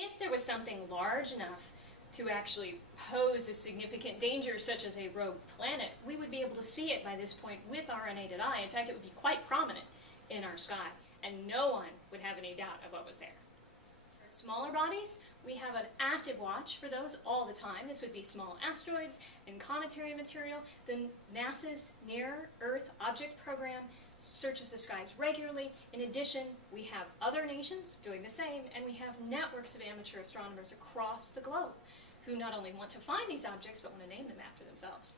If there was something large enough to actually pose a significant danger, such as a rogue planet, we would be able to see it by this point with our unaided eye. In fact, it would be quite prominent in our sky, and no one would have any doubt of what was there. For smaller bodies, we have an active watch for those all the time. This would be small asteroids and cometary material. Then NASA's Near Earth Object Program searches the skies regularly. In addition, we have other nations doing the same, and we have networks of amateur astronomers across the globe who not only want to find these objects, but want to name them after themselves.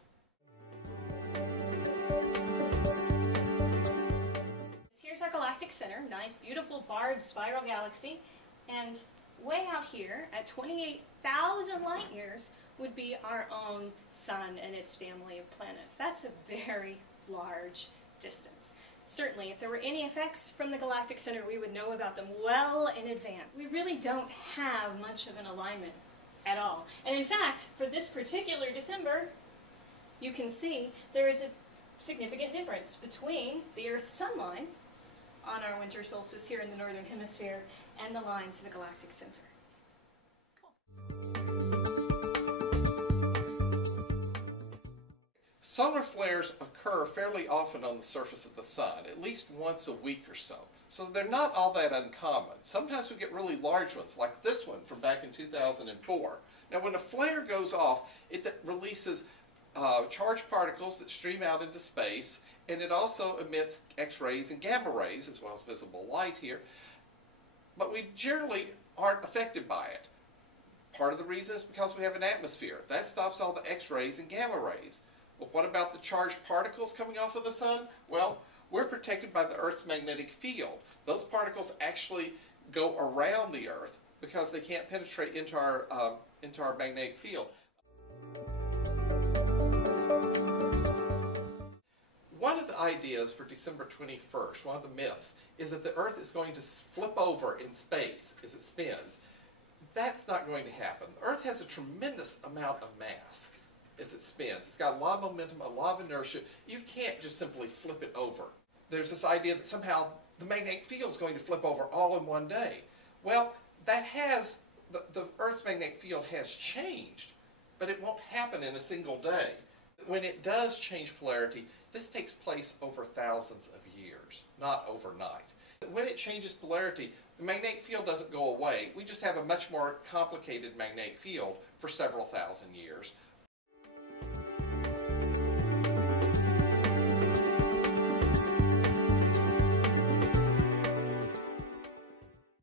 Here's our Galactic Center, nice, beautiful barred spiral galaxy, and way out here at 28,000 light years would be our own sun and its family of planets. That's a very large distance. Certainly, if there were any effects from the Galactic Center, we would know about them well in advance. We really don't have much of an alignment at all. And in fact, for this particular December, you can see there is a significant difference between the Earth's sun line on our winter solstice here in the Northern Hemisphere and the line to the Galactic Center. Solar flares occur fairly often on the surface of the sun, at least once a week or so. So they're not all that uncommon. Sometimes we get really large ones, like this one from back in 2004. Now when a flare goes off, it releases charged particles that stream out into space, and it also emits X-rays and gamma rays, as well as visible light here. But we generally aren't affected by it. Part of the reason is because we have an atmosphere. That stops all the X-rays and gamma rays. Well, what about the charged particles coming off of the sun? Well, we're protected by the Earth's magnetic field. Those particles actually go around the Earth because they can't penetrate into our magnetic field. One of the ideas for December 21st, one of the myths, is that the Earth is going to flip over in space as it spins. That's not going to happen. The Earth has a tremendous amount of mass as it spins. It's got a lot of momentum, a lot of inertia. You can't just simply flip it over. There's this idea that somehow the magnetic field is going to flip over all in one day. Well, the Earth's magnetic field has changed, but it won't happen in a single day. When it does change polarity, this takes place over thousands of years, not overnight. When it changes polarity, the magnetic field doesn't go away. We just have a much more complicated magnetic field for several thousand years.